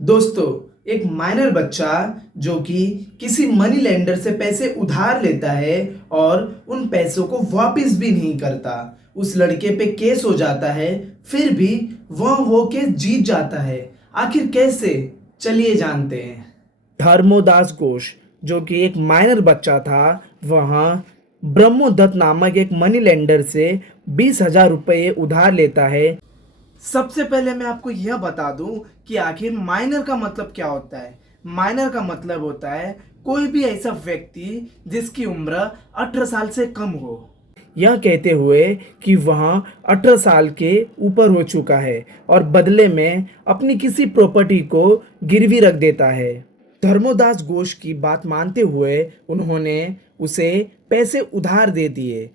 दोस्तों, एक माइनर बच्चा जो कि किसी मनी लेंडर से पैसे उधार लेता है और उन पैसों को वापस भी नहीं करता, उस लड़के पे केस हो जाता है। फिर भी वह वो केस जीत जाता है। आखिर कैसे? चलिए जानते हैं। धर्मोदास घोष जो कि एक माइनर बच्चा था, वह ब्रह्मोदत्त नामक एक मनी लेंडर से 20,000 रुपये उधार लेता है। सबसे पहले मैं आपको यह बता दूं कि आखिर माइनर का मतलब क्या होता है। माइनर का मतलब होता है कोई भी ऐसा व्यक्ति जिसकी उम्र 18 साल से कम हो। यह कहते हुए कि वह 18 साल के ऊपर हो चुका है और बदले में अपनी किसी प्रॉपर्टी को गिरवी रख देता है। धर्मोदास घोष की बात मानते हुए उन्होंने उसे पैसे उधार दे दिए।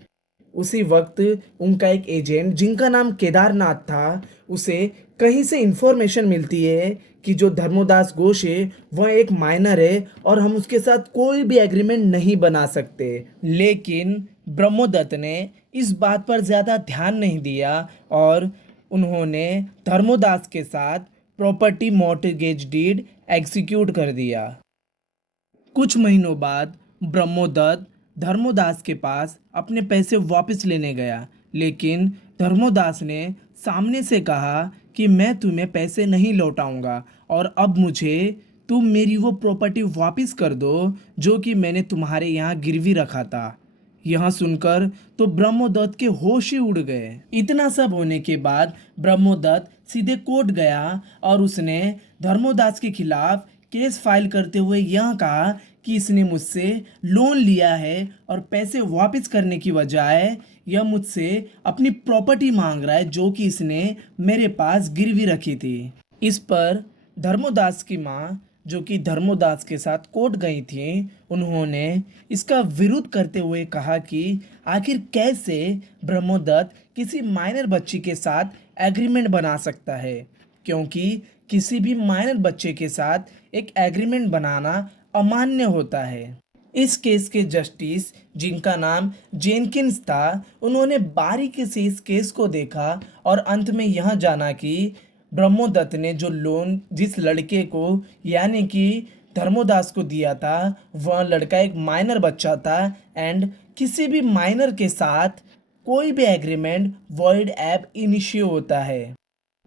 उसी वक्त उनका एक एजेंट जिनका नाम केदारनाथ था, उसे कहीं से इंफॉर्मेशन मिलती है कि जो धर्मोदास घोष है वह एक माइनर है और हम उसके साथ कोई भी एग्रीमेंट नहीं बना सकते। लेकिन ब्रह्मोदत्त ने इस बात पर ज़्यादा ध्यान नहीं दिया और उन्होंने धर्मोदास के साथ प्रॉपर्टी मॉर्टगेज डीड एग्जीक्यूट कर दिया। कुछ महीनों बाद ब्रह्मोदत्त धर्मोदास के पास अपने पैसे वापस लेने गया, लेकिन धर्मोदास ने सामने से कहा कि मैं तुम्हें पैसे नहीं लौटाऊंगा और अब मुझे तुम मेरी वो प्रॉपर्टी वापस कर दो जो कि मैंने तुम्हारे यहाँ गिरवी रखा था। यह सुनकर तो ब्रह्मोदत्त के होश ही उड़ गए। इतना सब होने के बाद ब्रह्मोदत्त सीधे कोर्ट गया और उसने धर्मोदास के खिलाफ केस फाइल करते हुए यह कहा कि इसने मुझसे लोन लिया है और पैसे वापस करने की बजाय यह मुझसे अपनी प्रॉपर्टी मांग रहा है जो कि इसने मेरे पास गिरवी रखी थी। इस पर धर्मोदास की माँ जो कि धर्मोदास के साथ कोर्ट गई थी, उन्होंने इसका विरोध करते हुए कहा कि आखिर कैसे ब्रह्मोदत्त किसी माइनर बच्ची के साथ एग्रीमेंट बना सकता है, क्योंकि किसी भी माइनर बच्चे के साथ एक एग्रीमेंट बनाना अमान्य होता है। इस केस के जस्टिस जिनका नाम जेनकिंस था, उन्होंने बारीकी से इस केस को देखा और अंत में यह जाना कि ब्रह्मोदत्त ने जो लोन जिस लड़के को यानी कि धर्मोदास को दिया था, वह लड़का एक माइनर बच्चा था एंड किसी भी माइनर के साथ कोई भी एग्रीमेंट वॉइड एब इनिशियो होता है।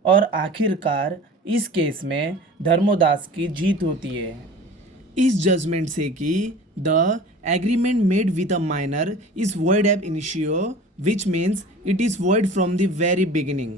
और आखिरकार इस केस में धर्मोदास की जीत होती है इस जजमेंट से कि the agreement made with a minor is void ab initio, which means it is void from the very beginning.